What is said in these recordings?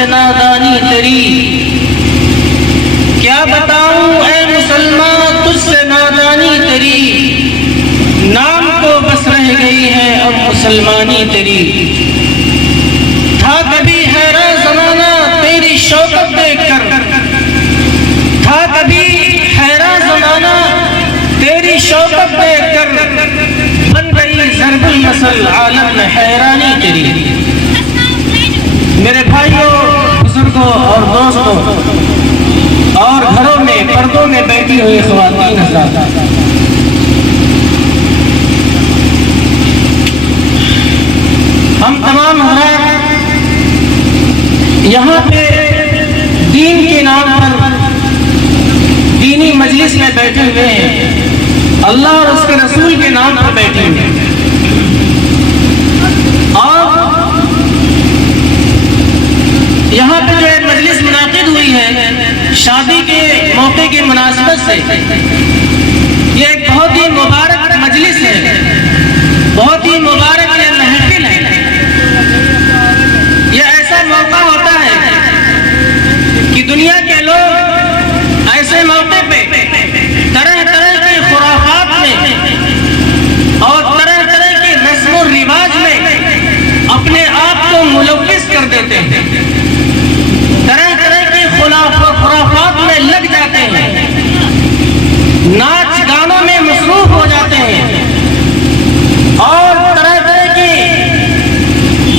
سے نادانی تیری، کیا بتاؤں اے مسلمان تجھ سے نادانی تیری، نام کو بس رہ گئی ہے اب مسلمانی تیری۔ تھا کبھی حیران زمانہ تیری شوکت دیکھ کر، تھا کبھی حیران زمانہ تیری شوکت دیکھ کر، بن گئی ضرب المثل عالم میں حیرانی تیری۔ میرے بھائیوں، بزرگوں اور دوستوں اور گھروں میں پردوں میں بیٹھی ہوئی خواتین حضرات، ہم تمام حضرات یہاں پہ دین کے نام پر دینی مجلس میں بیٹھے ہوئے ہیں، اللہ اور اس کے رسول کے نام پر بیٹھے ہوئے ہیں، اور یہاں پہ جو ایک مجلس منعقد ہوئی ہے شادی کے موقع کی مناسبت سے، یہ ایک بہت ہی مبارک مجلس ہے، بہت ہی مبارک یہ محفل ہے۔ یہ ایسا موقع ہوتا ہے کہ دنیا کے لوگ ایسے موقع پہ طرح طرح کی خرافات میں اور طرح طرح کی رسم و رواج میں اپنے آپ کو ملوث کر دیتے ہیں، طرح طرح کی خرافات میں لگ جاتے ہیں، ناچ گانوں میں مصروف ہو جاتے ہیں، اور طرح طرح کی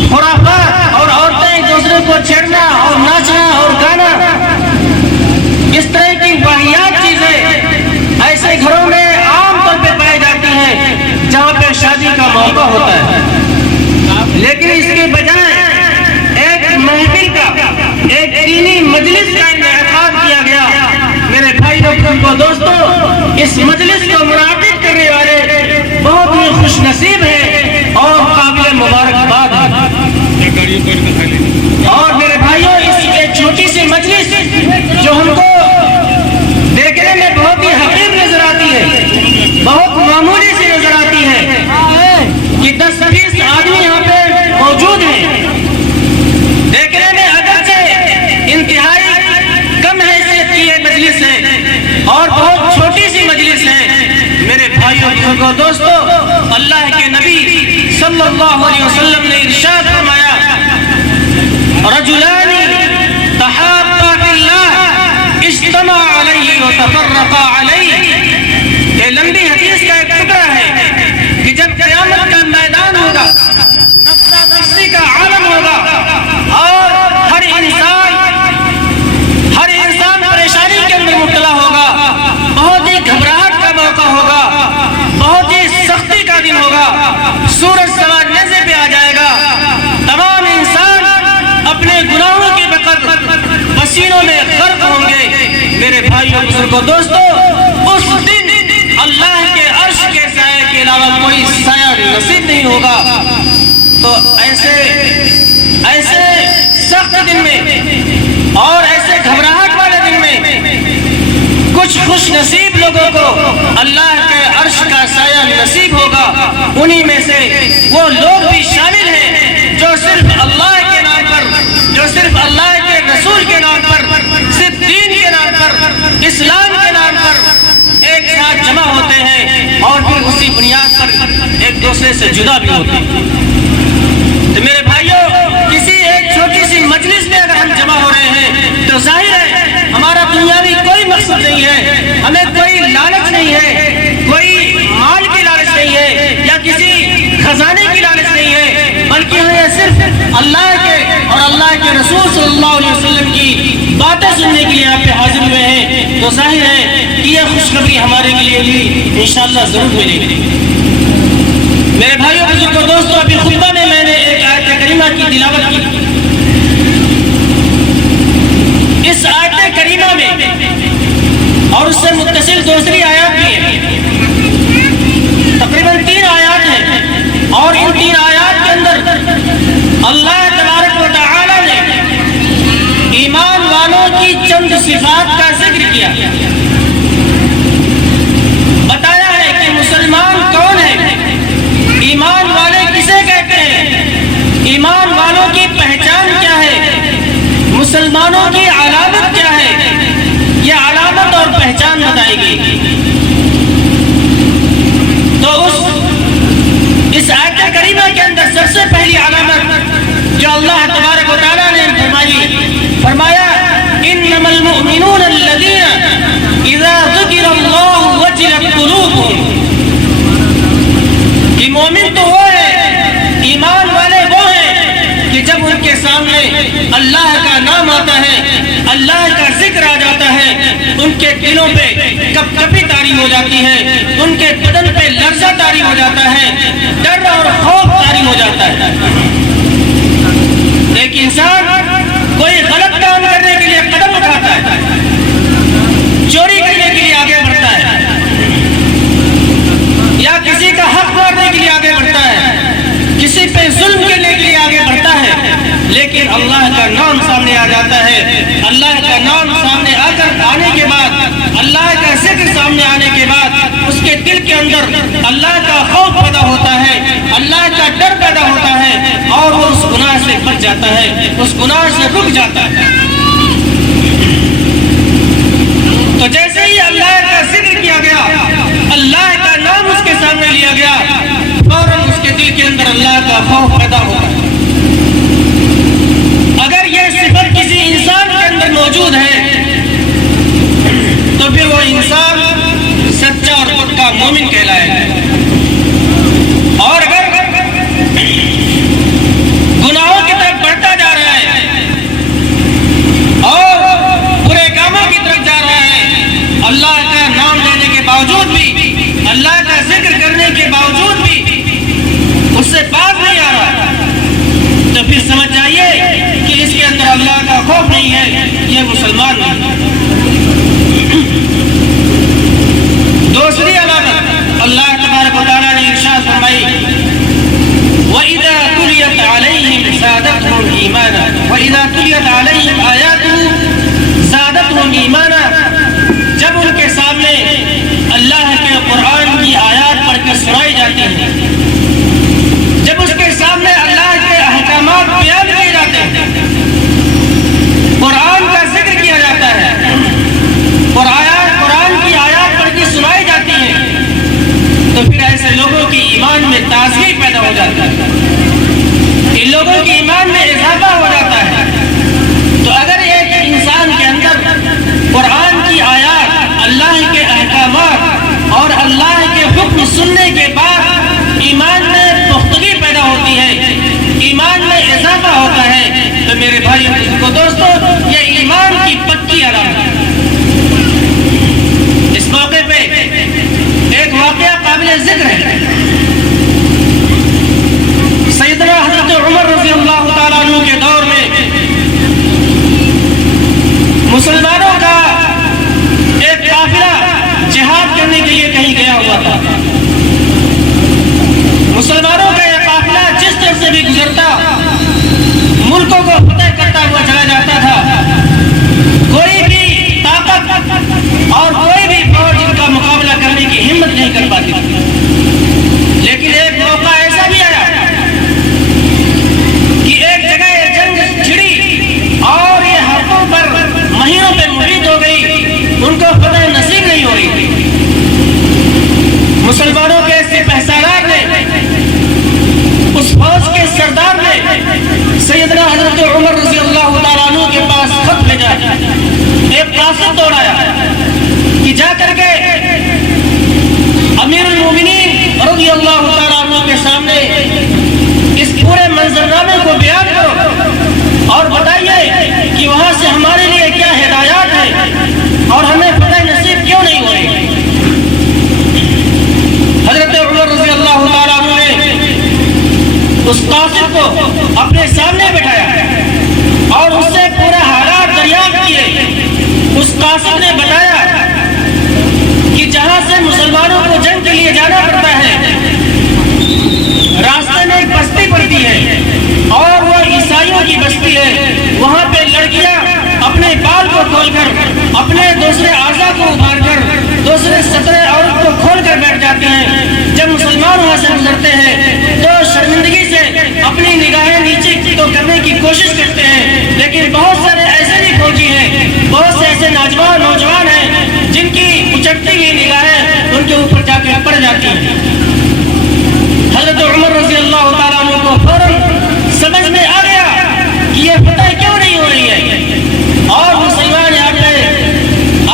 خرافات اور عورتیں ایک دوسرے کو چھیڑنا اور ناچنا اور گانا، اس طرح کی واہیات چیزیں ایسے گھروں میں عام طور پہ پائی جاتی ہیں جہاں پہ شادی کا موقع ہوتا ہے۔ لیکن اس کے بجائے ایک محفل کا، ایک دینی مجلس کا انعقاد کیا گیا۔ میرے بھائیوں کو دوستوں، اس مجلس کو منعقد کرنے والے بہت ہی خوش نصیب ہیں اور قابل مبارکباد ہیں۔ اور میرے بھائیوں، اس ایک چھوٹی سی مجلس جو ہم کو دیکھنے میں بہت ہی حقیر نظر آتی ہے، بہت معمولی سی نظر آتی ہے کہ 10-20 آدمی یہاں پہ موجود ہیں، دیکھنے میں اگرچہ انتہائی کم حیثیت کی یہ مجلس ہے اور بہت چھوٹی سی مجلس ہے۔ میرے بھائیوں بزرگوں دوستوں، اللہ کے نبی صلی اللہ علیہ وسلم نے ارشاد فرمایا، رجلان تحابا فی اللہ اجتمع علیہ وتفرقا علیہ۔ یہ لمبی حدیث کا ایک ٹکڑا ہے کہ جب قیامت کا میدان ہوگا، نفسا نفسی کا عالم ہوگا، اور ہر انسان پریشانی کے اندر مبتلا ہوگا، بہت ہی گھبراہٹ کا موقع ہوگا، بہت ہی سختی کا دن ہوگا، سورج سوار نیزے پہ آ جائے گا، تمام انسان اپنے گناہوں کی بقدر پسینوں میں غرق ہوں گے۔ میرے بھائیوں بزرگوں دوستوں، اس دن اللہ کے عرش کے سائے کے علاوہ کوئی سایہ نصیب نہیں ہوگا۔ تو ایسے سخت دن میں اور ایسے گھبراہٹ والے دن میں کچھ خوش نصیب لوگوں کو اللہ کے عرش کا سایہ نصیب ہوگا۔ انہی میں سے وہ لوگ بھی شامل ہیں جو صرف اللہ کے نام پر، جو صرف اللہ کے رسول کے نام پر، صرف دین کے نام پر، اسلام کے نام پر ایک ساتھ جمع ہوتے ہیں اور پھر اسی بنیاد پر ایک دوسرے سے جدا بھی ہوتے ہیں۔ تو میرے بھائیوں، کسی ایک چھوٹی سی مجلس میں اگر ہم جمع ہو رہے ہیں تو ظاہر ہے ہمارا دنیاوی کوئی مقصد نہیں ہے، ہمیں کوئی لالچ نہیں ہے، کوئی مال کی لالچ نہیں ہے یا کسی خزانے کی لالچ نہیں ہے، بلکہ ہم یہ صرف اللہ کے اور اللہ کے رسول صلی اللہ علیہ وسلم کی باتیں سننے کے لیے آپ پہ حاضر ہوئے ہیں۔ تو ظاہر ہے کہ یہ خوشخبری ہمارے لیے بھی انشاءاللہ ضرور ملے گی۔ میرے بھائیوں بزرگوں دوستوں، ابھی خطبہ میں نے ایک آیت کریمہ کی تلاوت کی۔ اس آیت کریمہ میں اور اس سے متصل دوسری آیات بھی ہیں، تقریباً 3 آیات ہیں، اور ان 3 آیات کے اندر اللہ تبارک و تعالی نے ایمان والوں کی چند صفات کا ذکر کیا، بتایا ہے کہ مسلمان کون ہے، ایمان والے کسے کہتے ہیں، ایمان والوں کی پہچان کیا ہے، مسلمانوں کی علامت کیا ہے، یہ علامت اور پہچان بتائے گی۔ تو اس آیت کریمہ کے اندر سب سے پہلی علامت جو اللہ تبارک و تعالیٰ نے فرمایا انما المؤمنون الذین اذا ذکر اللہ وجلت قلوبهم، کہ مومن تو وہ ہے، ایمان والے وہ ہیں کہ جب ان کے سامنے اللہ کا نام آتا ہے، اللہ کا ذکر آ جاتا ہے، ان کے دلوں پہ کپ کپی طاری ہو جاتی ہے، ان کے بدن پہ لرزہ طاری ہو جاتا ہے، ڈر اور خوف طاری ہو جاتا ہے۔ ایک انسان کوئی غلط کام کرنے کے لیے قدم اٹھاتا ہے، چوری کرنے کے لیے آگے بڑھتا ہے، یا کسی کا حق مارنے کے لیے آگے بڑھتا ہے، کسی پہ ظلم کرنے کے لیے آگے بڑھتا ہے، لیکن اللہ کا نام سامنے آ جاتا ہے، اللہ کا نام سامنے آنے کے بعد، اللہ کا ذکر سامنے آنے کے بعد اس کے دل کے اندر اللہ کا خوف پیدا ہوتا ہے، اللہ کا ڈر پیدا ہوتا ہے، اور وہ اس گناہ سے بچ جاتا ہے، اس گناہ سے رک جاتا ہے۔ تو جیسے ہی اللہ کا ذکر کیا گیا، اللہ کا نام اس کے سامنے لیا گیا، فوراً اس کے دل کے اندر اللہ کا خوف پیدا ہوگا۔ اگر یہ صفت کسی انسان کے اندر موجود ہے تو پھر وہ انسان سچا اور پکا مومن کہلائے گا۔ اور اگر گناہوں کی طرف بڑھتا جا رہا ہے اور برے کاموں کی طرف جا رہا ہے، اللہ کا نام لینے کے باوجود بھی، اللہ کا ذکر کرنے کے باوجود بھی اس سے باز نہیں آ رہا، تو پھر سمجھ جائیے کہ اس کے اندر اللہ کا خوف نہیں ہے، یہ مسلمان نہیں۔ دوسری علامت اللہ تبارک و تعالیٰ نے ارشاد فرمائی وَإِذَا تُلِيَتْ عَلَيْهِمْ زَادَتْهُمْ إِيمَانًا وَإِذَا تُلِيَتْ عَلَيْهِمْ آيَاتُهُ زَادَتْهُمْ إِيمَانًا، جب ان کے سامنے اللہ کے قرآن کی آیات پڑھ کر سنائی جاتی ہیں، جب اس کے سامنے اللہ کے احکامات بیان کیے جاتے ہیں، قرآن کا ذکر کیا جاتا ہے، قرآن کی آیات پڑھ کے سنائی جاتی ہیں، تو پھر ایسے لوگوں کی ایمان میں تازگی پیدا ہو جاتا ہے، ان لوگوں کی ایمان میں اضافہ ہو جاتا ہے۔ تو اگر ایک انسان کے اندر قرآن کی آیات، اللہ کے احکامات اور اللہ کے حکم سننے کے بعد ایمان میں پختگی پیدا ہوتی ہے، ایمان میں اضافہ ہوتا ہے، تو میرے بھائی کو دوستو، یہ ایمان کی پکی علامت ہے۔ اس موقع پہ ایک واقعہ قابل ذکر ہے۔ سیدنا حضرت عمر رضی اللہ تعالیٰ عنہ کے دور میں مسلمانوں کا ایک قافلہ جہاد کرنے کے لیے کہیں گیا ہوا تھا۔ مسلمانوں کا یہ قافلہ جس طرف سے بھی گزرتا ملکوں کو فتح کرتا ہوا چلا جاتا تھا، کوئی بھی طاقت اور کوئی بھی فوج ان کا مقابلہ کرنے کی ہمت نہیں کر پاتی تھی۔ لیکن ایک موقع ایسا بھی آیا کہ ایک جگہ یہ جنگ چھڑی اور یہ ہاتھوں پر مہینوں پہ محیط ہو گئی، ان کو فتح نصیب نہیں ہو رہی تھی۔ مسلمانوں کے سپہ سالار نے، اس فوج کے سردار نے سیدنا حضرت عمر رضی اللہ تعالیٰ عنہ کے پاس خط بھیجا، ایک قاصد دوڑایا کہ جا کر کے امیر المومنین رضی اللہ تعالیٰ عنہ کے سامنے اس پورے منظرنامے کو بیان کرو اور بتائیے کہ وہاں سے ہمارے لیے کیا ہدایات ہیں اور ہمیں فتح نصیب کیوں نہیں ہو رہی۔ حضرت عمر رضی اللہ تعالیٰ عنہ نے اس قاصد کو اپنے سامنے بٹھایا اور اس سے پورے حالات دریافت کیے۔ اس قاصد نے بتایا کہ جہاں سے مسلمانوں کو جنگ کے لیے جانا پڑتا ہے، راستے میں ایک بستی پڑتی ہے اور وہ عیسائیوں کی بستی ہے، وہاں پہ لڑکیاں اپنے بال کو کھول کر، اپنے دوسرے اعضاء کو ابھار کر، دوسرے سترے عورت کو کھول کر بیٹھ جاتے ہیں۔ جب مسلمان وہاں سے گزرتے ہیں تو شرمندگی سے اپنی نگاہیں نیچے تو کرنے کی کوشش کرتے ہیں، لیکن بہت سارے ایسے ایسے نوجوان ہیں جن کی اچٹتی ہوئی نگاہیں ان کے اوپر جا کے پڑ جاتی ہیں. حضرت عمر رضی اللہ تعالیٰ عنہ کو فوراً سمجھ میں آ گیا کہ یہ فتح کیوں نہیں ہو رہی ہے اور مسلمان یہاں پہ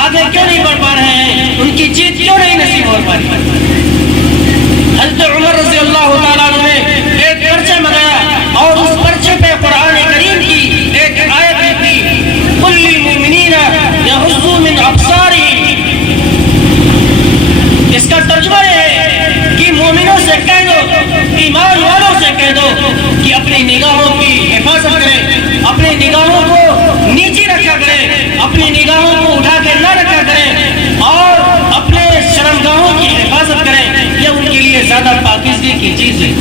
آگے کیوں نہیں بڑھ پا رہے ہیں, ان کی جیت کیوں نہیں نصیب ہو پا رہی. حضرت عمر رضی اللہ تعالیٰ عنہ نے ایک پرچہ منگایا اور اس پرچے پہ قرآن کریم کی ایک آیت لکھی, قُلْ لِلْمُؤْمِنِينَ يَغُضُّوا مِنْ أَبْصَارِهِمْ. اس کا ترجمہ یہ ہے کہ مومنوں سے کہہ دو, ایمان والوں سے کہہ دو کہ اپنی نگاہوں کی حفاظت کریں, اپنی نگاہوں کو نیچی رکھا کریں, اپنی نگاہوں کو اٹھا کے نہ رکھا کریں اور اپنے شرمگاہوں کی حفاظت کریں. یہ ان کے لیے زیادہ پاکیزگی کی چیز ہے.